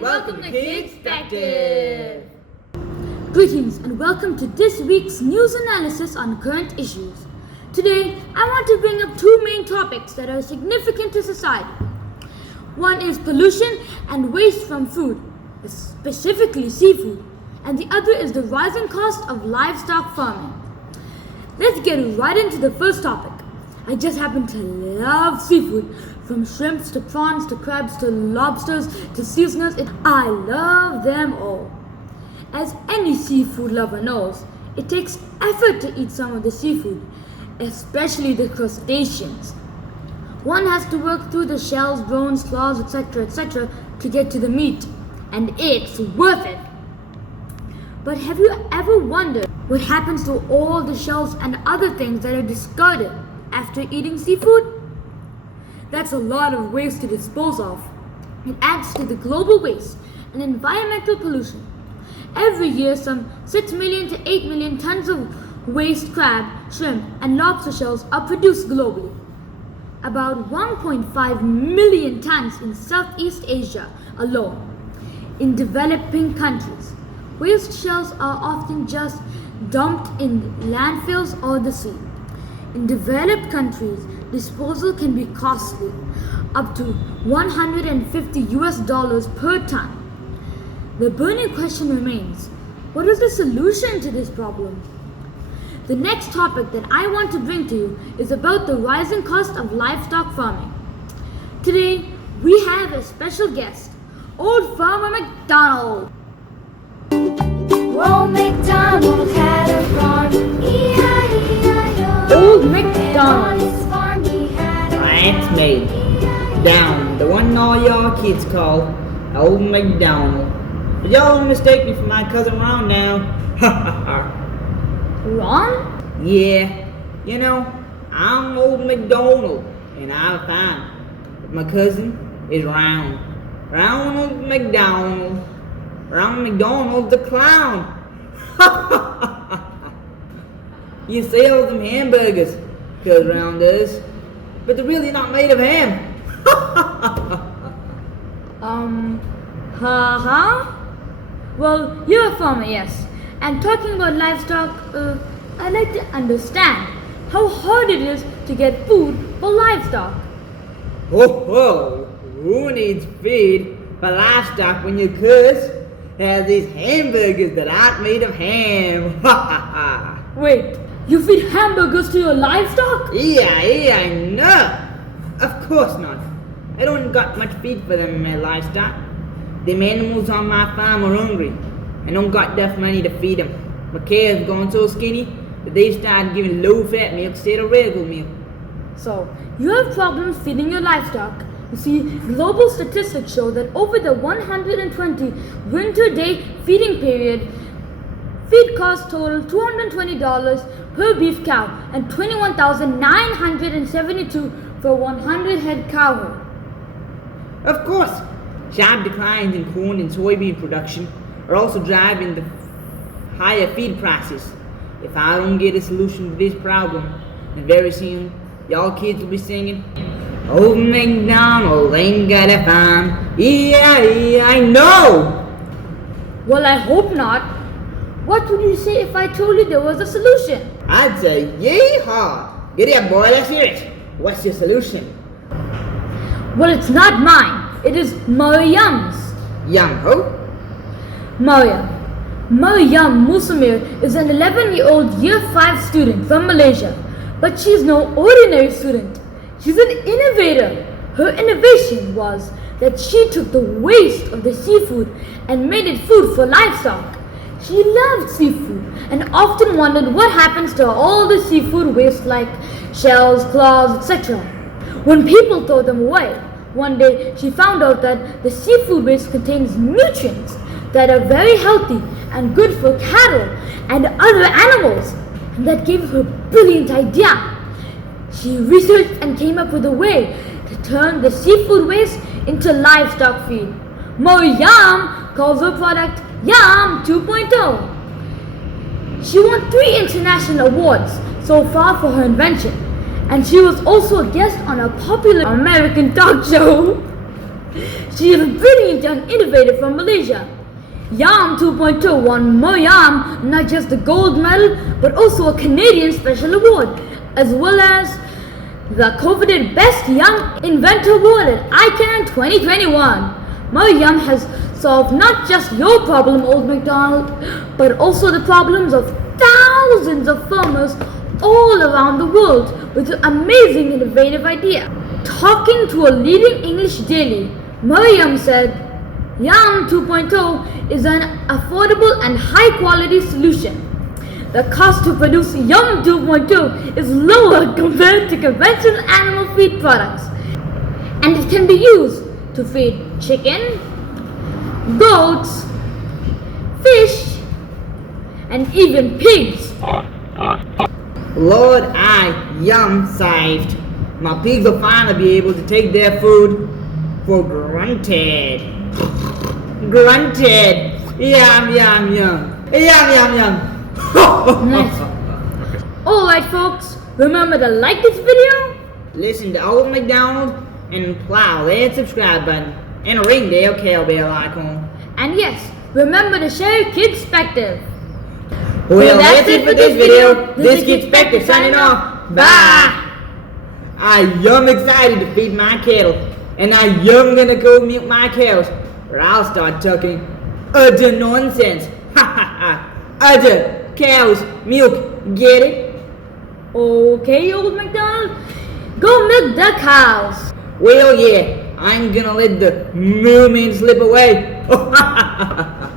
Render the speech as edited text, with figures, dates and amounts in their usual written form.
and welcome to KidSpective. Greetings and welcome to this week's news analysis on current issues. Today, I want to bring up two main topics that are significant to society. One is pollution and waste from food, specifically seafood, and the other is the rising cost of livestock farming. Let's get right into the first topic. I just happen to love seafood, from shrimps to prawns to crabs to lobsters to sea snails. I love them all. As any seafood lover knows, it takes effort to eat some of the seafood, especially the crustaceans. One has to work through the shells, bones, claws, etc., to get to the meat, and it's worth it. But have you ever wondered what happens to all the shells and other things that are discarded after eating seafood? That's a lot of waste to dispose of. It adds to the global waste and environmental pollution. Every year, some 6 million to 8 million tons of waste crab, shrimp, and lobster shells are produced globally. About 1.5 million tons in Southeast Asia alone. In developing countries, waste shells are often just dumped in landfills or the sea. In developed countries, disposal can be costly, up to $150 per ton. The burning question remains, what is the solution to this problem? The next topic that I want to bring to you is about the rising cost of livestock farming. Today, we have a special guest, Old Farmer MacDonald. Old MacDonald had a farm, E-I-E-I-O. Old MacDonald. That's me. Down, the one all y'all kids call Old MacDonald. But y'all don't mistake me for my cousin Ron now. Ha ha ha. Ron? Yeah, you know, I'm Old MacDonald, and I found that my cousin is Ronald MacDonald. Ronald MacDonald the clown. You sell them hamburgers, cause Ron does, but they're really not made of ham. Well, you're a farmer, yes. And talking about livestock, I'd like to understand how hard it is to get food for livestock. Oh, who needs feed for livestock when your cuz has these hamburgers that aren't made of ham? Wait, you feed hamburgers to your livestock? Yeah, no. Of course not. I don't got much feed for them in my livestock. Them animals on my farm are hungry. I don't got enough money to feed them. My calves gone so skinny that they started giving low-fat milk instead of regular milk. So, you have problems feeding your livestock. You see, global statistics show that over the 120 winter day feeding period, feed costs total $220 per beef cow and $21,972 for 100 head cow herd. Of course, sharp declines in corn and soybean production are also driving the higher feed prices. If I don't get a solution to this problem, then very soon, y'all kids will be singing, Old MacDonald ain't got a farm, I know! Well, I hope not. What would you say if I told you there was a solution? I'd say, yeehaw! Giddy up, boy, let's hear it. What's your solution? Well, it's not mine. It is Maryam's. Yum, who? Maryam Musamir is an 11-year-old Year 5 student from Malaysia. But she's no ordinary student. She's an innovator. Her innovation was that she took the waste of the seafood and made it food for livestock. She loved seafood and often wondered what happens to all the seafood waste like shells, claws, etc. When people throw them away, one day she found out that the seafood waste contains nutrients that are very healthy and good for cattle and other animals. And that gave her a brilliant idea. She researched and came up with a way to turn the seafood waste into livestock feed. Maryam calls her product YAM 2.0. She won 3 international awards so far for her invention, and she was also a guest on a popular American talk show. She is a brilliant young innovator from Malaysia. YAM 2.0 won Maryam not just the gold medal but also a Canadian Special Award, as well as the coveted Best Young Inventor Award at ICANN 2021. Maryam has solved not just your problem, Old MacDonald, but also the problems of thousands of farmers all around the world with an amazing innovative idea. Talking to a leading English daily, Maryam said, YAM 2.0 is an affordable and high quality solution. The cost to produce YAM 2.0 is lower compared to conventional animal feed products, and it can be used to feed chicken, goats, fish, and even pigs. Lord, I YAM saved. My pigs will finally be able to take their food for granted. Granted. Yum, yum, yum. Yum, yum, yum. Nice. Alright folks, remember to like this video, Listen to Old MacDonald and plow that subscribe button and ring the cowbell icon. and yes, remember to share KidSpective. Well, that's it for this video. This is KidSpective signing off. Bye. I am excited to feed my cattle, and I am gonna go milk my cows, or I'll start talking utter nonsense. Ha ha ha. Utter cows milk. Get it? Okay, Old MacDonald, go milk the cows. Well, yeah. I'm gonna let the moo slip away.